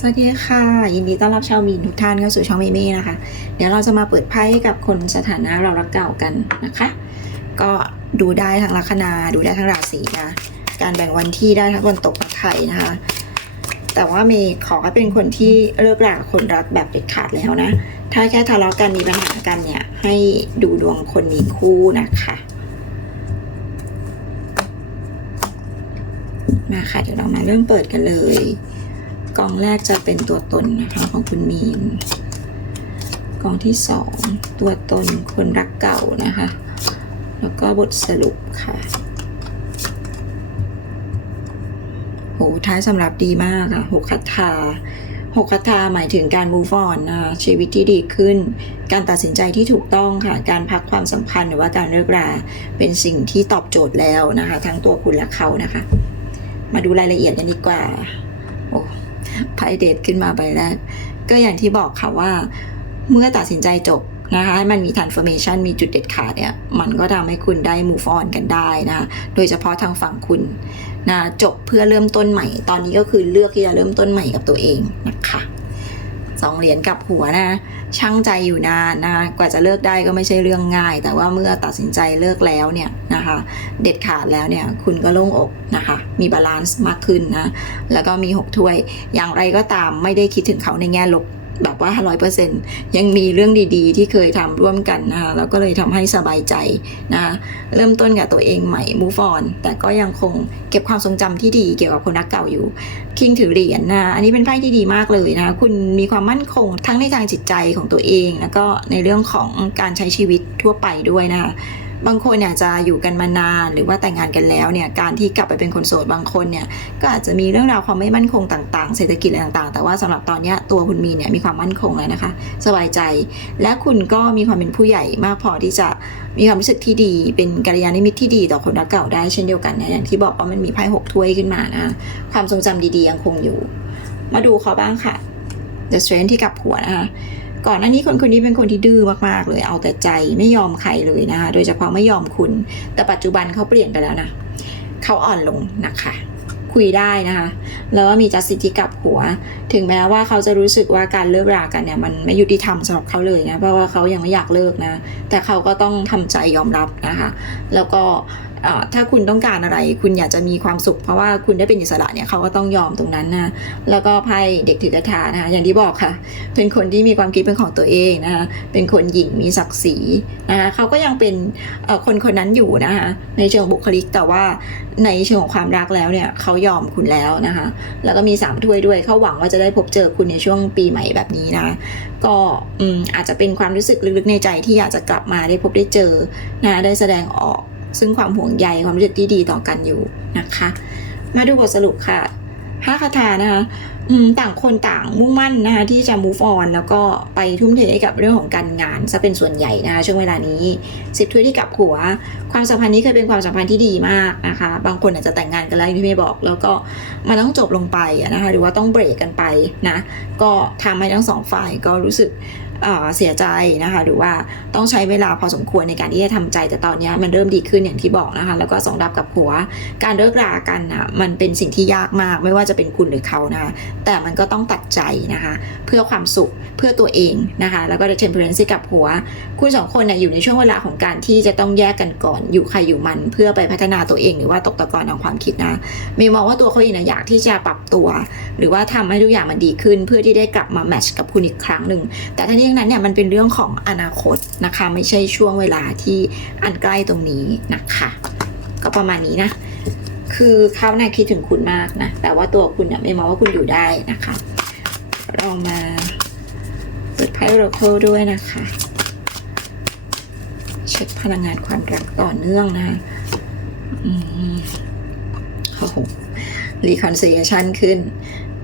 สวัสดีค่ะ ยินดีต้อนรับชาวมีนทุกท่านเข้าสู่ช่องเมเม่นะคะ เดี๋ยวเราจะมาเปิดไพ่กับคนสถานะเรารักเก่ากันนะคะ ก็ดูได้ทั้งลัคนาดูได้ทั้งราศีนะการแบ่งวันที่ได้ทั้งวันตกวันไทยนะคะ แต่ว่าเมย์ขอให้เป็นคนที่เลิกราคนรักแบบเด็ดขาดแล้วนะ ถ้าแค่ทะเลาะกันมีปัญหากันเนี่ยให้ดูดวงคนมีคู่นะคะมาค่ะเดี๋ยวเรามาเริ่มเปิดกันเลย กองแรกจะเป็นตัวตนนะคะของคุณมีน กองที่สองตัวตนคนรักเก่านะคะ แล้วก็บทสรุปค่ะโหท้ายสำหรับดีมากอะหกคาถาหกคาถาหมายถึงการ move on นะคะชีวิตที่ดีขึ้น การตัดสินใจที่ถูกต้องค่ะ การพักความสัมพันธ์หรือว่าการเลิกราเป็นสิ่งที่ตอบโจทย์แล้วนะคะ ทั้งตัวคุณและเขานะคะ มาดูรายละเอียดกันดีกว่า ไพเดทขึ้นมาใบแรก ก็อย่างที่บอกค่ะว่า เมื่อตัดสินใจจบนะคะให้มันมี transformation มีจุดเด็ดขาดเนี่ย มันก็ทำให้คุณได้ move on กันได้นะ โดยเฉพาะทางฝั่งคุณนะจบเพื่อเริ่มต้นใหม่ ตอนนี้ก็คือเลือกที่จะเริ่มต้นใหม่กับตัวเองนะคะ สองเหรียญกับหัวนะช่างใจอยู่นานนะคะกว่าจะเลิกได้ก็ไม่ใช่เรื่องง่าย แต่ว่าเมื่อตัดสินใจเลิกแล้วเนี่ยนะคะ เด็ดขาดแล้วเนี่ยคุณก็โล่งอกนะคะ มีบาลานซ์มากขึ้นนะ แล้วก็มีหกถ้วย อย่างไรก็ตามไม่ได้คิดถึงเขาในแง่ลบ แบบว่าร้อยเปอร์เซ็นยังมีเรื่องดีๆ ที่เคยทำร่วมกันนะคะแล้วก็เลยทำให้สบายใจนะคะเริ่มต้นกับตัวเองใหม่ move on แต่ก็ยังคงเก็บความทรงจำที่ดีเกี่ยวกับคนรักเก่าอยู่ คิงถือเหรียญนะอันนี้เป็นไพ่ที่ดีมากเลยนะคุณมีความมั่นคงทั้งในทางจิตใจของตัวเอง แล้วก็ในเรื่องของการใช้ชีวิตทั่วไปด้วยนะคะ บางคนเนี่ยจะอยู่กันมานานหรือว่าแต่งงานกันแล้วเนี่ยการที่กลับไปเป็นคนโสดบางคนเนี่ยก็อาจจะมีเรื่องราวความไม่มั่นคงต่างๆ เศรษฐกิจอะไรต่างๆ แต่ว่าสำหรับตอนนี้ตัวคุณมีเนี่ยมีความมั่นคงแล้วนะคะ สบายใจ และคุณก็มีความเป็นผู้ใหญ่มากพอที่จะมีความรู้สึกที่ดี เป็นกัลยาณมิตรที่ดีต่อคนรักเก่าได้เช่นเดียวกันนะอย่างที่บอกว่ามันมีไพ่หกถ้วยขึ้นมานะความทรงจำดีๆยังคงอยู่ มาดูเขาบ้างค่ะ The Strength ที่กับหัวนะคะ ก่อนหน้านี้คนคนนี้เป็นคนที่ดื้อมากๆ เลยเอาแต่ใจไม่ยอมใครเลยนะคะโดยเฉพาะไม่ยอมคุณ แต่ปัจจุบันเขาเปลี่ยนไปแล้วนะเขาอ่อนลงนะคะคุยได้นะคะ แล้วก็มีจัสิที่กับหัว ถึงแม้ว่าเขาจะรู้สึกว่าการเลิกรากันเนี่ยมันไม่ยุติธรรมสำหรับเขาเลยนะ เพราะว่าเขายังไม่อยากเลิกนะ แต่เขาก็ต้องทำใจยอมรับนะคะ แล้วก็ถ้าคุณต้องการอะไร คุณอยากจะมีความสุข เพราะว่าคุณได้เป็นอิสระเนี่ยเขาก็ต้องยอมตรงนั้นนะแล้วก็ไพ่เด็กถือกระทานะคะอย่างที่บอกค่ะ เป็นคนที่มีความคิดเป็นของตัวเองนะคะเป็นคนหญิงมีศักดิ์ศรีนะคะเขาก็ยังเป็นคนคนนั้นอยู่นะคะในเชิงบุคลิกแต่ว่าในเชิงของความรักแล้วเนี่ยเขายอมคุณแล้วนะคะแล้วก็มีสามถ้วยด้วยเขาหวังว่าจะได้พบเจอคุณในช่วงปีใหม่แบบนี้นะก็อืมอาจจะเป็นความรู้สึกลึกๆในใจที่อยากจะกลับมาได้พบได้เจอนะได้แสดงออก ซึ่งความห่วงใยความรู้สึกที่ดีต่อกันอยู่นะคะ มาดูบทสรุปค่ะห้าคาถานะคะต่างคนต่างมุ่งมั่นนะคะที่จะ move on แล้วก็ไปทุ่มเทให้กับเรื่องของการงานซะเป็นส่วนใหญ่นะคะช่วงเวลานี้สิบถ้วยที่กับหัว ความสัมพันธ์นี้เคยเป็นความสัมพันธ์ที่ดีมากนะคะ บางคนอาจจะแต่งงานกันแล้วอย่างที่เมย์บอก แล้วก็มันต้องจบลงไปนะคะหรือว่าต้องเบรกกันไปนะก็ทำให้ทั้งสองฝ่ายก็รู้สึก เสียใจนะคะหรือว่าต้องใช้เวลาพอสมควรในการที่จะทำใจแต่ตอนนี้มันเริ่มดีขึ้นอย่างที่บอกนะคะแล้วก็สองดับกับหัว การเลิกรากันนะมันเป็นสิ่งที่ยากมากไม่ว่าจะเป็นคุณหรือเขานะคะแต่มันก็ต้องตัดใจนะคะเพื่อความสุขเพื่อตัวเองนะคะแล้วก็ the temperance กับหัว คุณสองคนนะอยู่ในช่วงเวลาของการที่จะต้องแยกกันก่อนอยู่ใครอยู่มันเพื่อไปพัฒนาตัวเอง หรือว่าตกตะกอนทางความคิดนะมย์มองว่าตัวเขาเองนะอยากที่จะปรับตัว หรือว่าทำให้ทุกอย่างมันดีขึ้น เพื่อที่ได้กลับมาแมทช์กับคุณอีกครั้งหนึ่งแต่ทั้งนี้ทั้งนั้นเนี่ยมันเป็นเรื่องของอนาคตนะคะ ไม่ใช่ช่วงเวลาที่อันใกล้ตรงนี้นะคะ ก็ประมาณนี้นะ คือเขาน่ะคิดถึงคุณมากนะ แต่ว่าตัวคุณเนี่ยไม่มองว่าคุณอยู่ได้นะคะเรามาเปิดไพ่โรเคิลด้วยนะคะ เช็คพลังงานความรักต่อเนื่องนะคะอืมโอ้โหรีคอนเซียชันขึ้น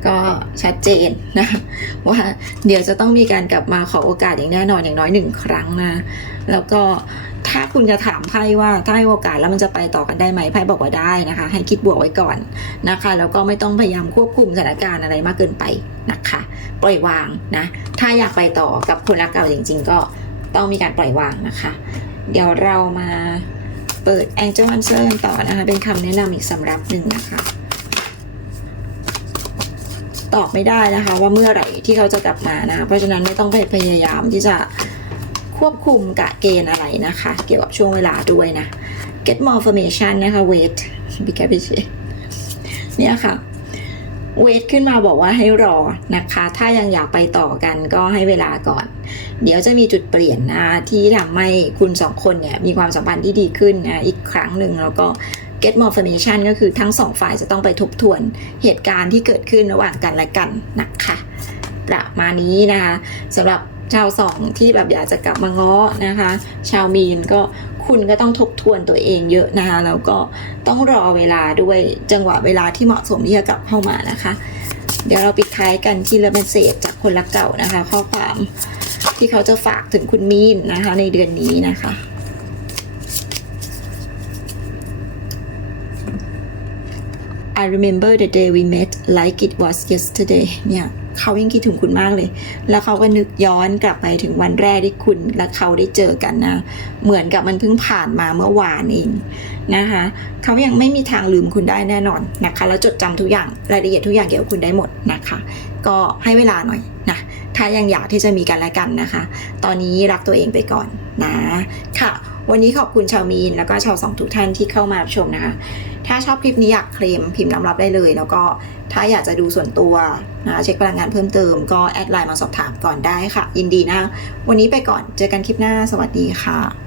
ก็ชัดเจนนะว่าเดี๋ยวจะต้องมีการกลับมาขอโอกาสอย่างแน่นอนอย่างน้อยหนึ่งครั้งนะแล้วก็ถ้าคุณจะถามไพ่ว่าถ้าให้โอกาสแล้วมันจะไปต่อกันได้ไหมไพ่บอกว่าได้นะคะ ให้คิดบวกไว้ก่อนนะคะ แล้วก็ไม่ต้องพยายามควบคุมสถานการณ์อะไรมากเกินไปนะคะ ปล่อยวางนะ ถ้าอยากไปต่อกับคนรักเก่าจริง ๆ ก็ต้องมีการปล่อยวางนะคะ เดี๋ยวเรามาเปิด Angel Answer กันต่อนะคะ เป็นคำแนะนำอีกสำรับหนึ่งนะคะ ตอบไม่ได้นะคะ ว่าเมื่อไหร่ที่เขาจะกลับมานะะเพราะฉะนั้นไม่ต้องไปพยายามที่จะควบคุมกะเกณฑ์อะไรนะคะ เกี่ยวกับช่วงเวลาด้วยนะ get more information นะคะ wait บิแกบิเชเนี่ยค่ะเวทขึ้นมาบอกว่าให้รอนะคะ ถ้ายังอยากไปต่อกันก็ให้เวลาก่อน เดี๋ยวจะมีจุดเปลี่ยนนะที่ทำให้คุณสองคนเนี่ยมีความสัมพันธ์ที่ดีขึ้นนะอีกครั้งหนึ่งแล้วก็ get more information ก็คือทั้งสองฝ่ายจะต้องไปทบทวนเหตุการณ์ที่เกิดขึ้นระหว่างกันและกันนะคะประมาณนี้นะคะสำหรับชาวสองที่แบบอยากจะกลับมาง้อนะคะ ชาวมีนก็คุณก็ต้องทบทวนตัวเองเยอะนะคะแล้วก็ต้องรอเวลาด้วยจังหวะเวลาที่เหมาะสมที่จะกลับเข้ามานะคะ เดี๋ยวเราปิดท้ายกันที่เระเมสเซจจากคนรักเก่านะคะ ข้อความที่เขาจะฝากถึงคุณมีนนะคะ ในเดือนนี้นะคะ I remember the day we met like it was yesterday เนี่ยเขายังคิดถึงคุณมากเลย แล้วเขาก็นึกย้อนกลับไปถึงวันแรกที่คุณและเขาได้เจอกันนะ เหมือนกับมันเพิ่งผ่านมาเมื่อวานเองนะคะ เขายังไม่มีทางลืมคุณได้แน่นอนนะคะ แล้วจดจำทุกอย่างรายละเอียดทุกอย่างเกี่ยวกับคุณได้หมดนะคะ ก็ให้เวลาหน่อยนะ ถ้ายังอยากที่จะมีกันและกันนะคะ ตอนนี้รักตัวเองไปก่อนนะ ค่ะ วันนี้ขอบคุณชาวมีนแล้วก็ชาวสองทุกท่านที่เข้ามารับชมนะคะ ถ้าชอบคลิปนี้อยากเคลมพิมพ์น้ำรับได้เลย แล้วก็ถ้าอยากจะดูส่วนตัวนะเช็คพลังงานเพิ่มเติมก็แอดไลน์มาสอบถามก่อนได้ค่ะ ยินดีนะ วันนี้ไปก่อนเจอกันคลิปหน้าสวัสดีค่ะ